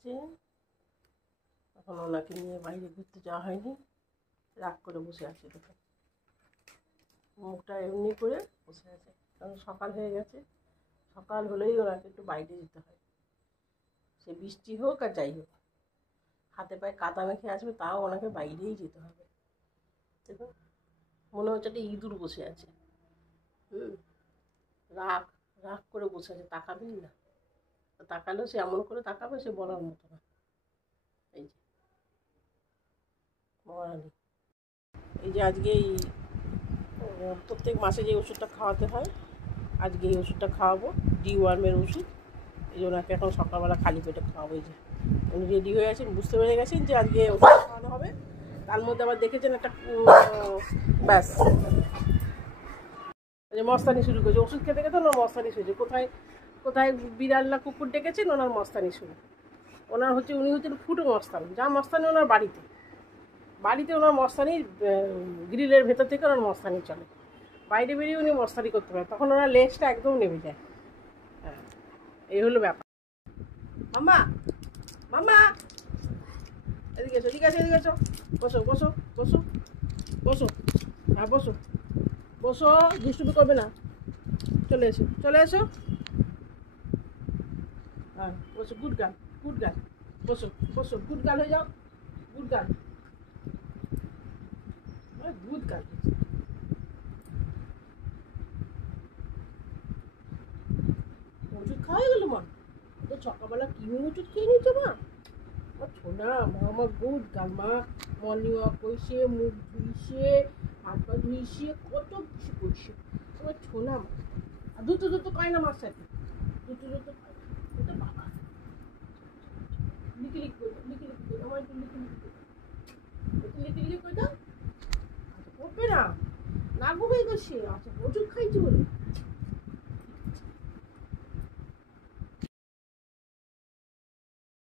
হচ্ছে, এখন ওনাকে নিয়ে বাইরে ঘুরতে যাওয়া হয়নি, রাগ করে বসে আছে। দেখো মুখটা এমনি করে বসে আছে, কারণ সকাল হয়ে গেছে। সকাল হলেই ওনাকে একটু বাইরে যেতে হয়, সে বৃষ্টি হোক আর যাই হোক, হাতে পায়ে কাদা মেখে আসবে, তাও ওনাকে বাইরেই যেতে হবে। দেখো মনে হচ্ছে একটা ইঁদুর বসে আছে। রাগ রাগ করে বসে আছে, তাকাবেই না। তাকালেও সে এমন করে তাকাবে, সে বলার মতো না। এই যে মহারানী, এই যে আজকে এই প্রত্যেক মাসে যে ওষুধটা খাওয়াতে হয়, আজকে এই ওষুধটা খাওয়াবো, ডিওয়ার্মের ওষুধ। এই ওনাকে এখন সকালবেলা খালি পেটে খাওয়াবো। এই যে উনি রেডি হয়ে আছেন, বুঝতে পেরে গেছেন যে আজকে ওষুধ খাওয়ানো হবে। তার মধ্যে আবার দেখেছেন একটা ব্যাস মস্তানি শুরু করেছে। ওষুধ খেতে খেতে ওনার মস্তানি শুরু, কোথায় কোথায় বিড়াল না কুকুর ডেকেছেন, ওনার মস্তানি শুরু। ওনার হচ্ছে, উনি হচ্ছেন ফুটো মস্তানি। যা মস্তানি ওনার বাড়িতে, বাড়িতে ওনার মস্তানি গ্রিলের ভেতর থেকে ওনার মস্তানি চলে। বাইরে বেরিয়ে উনি মস্তানি করতে পারেন, তখন ওনার লেজটা একদম নেমে যায়। হ্যাঁ, এই হলো ব্যাপার। মাম্মা মাম্মা এদিকে এসো, এদিকে এসো, এদিকে এসো, বসো বসো বসো বসো, হ্যাঁ বসো বসো, দুষ্টুমি করবে না, চলে এসো চলে এসো। হ্যাঁ বসো, গুড গার্ল গুড গার্ল, বসো বসো, গুড গার্ল হয়ে যাও, গুড গার্ল, গুড গার্ল। ওষুধ খাওয়া গেল মা? তো সকালবেলা কি ওষুধ খেয়ে নিয়েছো মা? ছোনা মা, আমার গুড গার্ল মা। মর্নিং ওয়াক করছে, মুখ ধুইছে, হাত পা ধুইছে, কত কিছু করছে আমার ছোনা মা। আর দুটো দুটো কয় না মার সাথে, দুটো দুটো কয় না, এটা বাবা লিখে লিখি করে, লিখে লিখি করে, আমার একটু লিখে লিখি করে, একটু লিখে লিখে করে দাও। আচ্ছা করবে না, না ঘুমিয়ে গেছে। আচ্ছা ওষুধ খাইছি বলে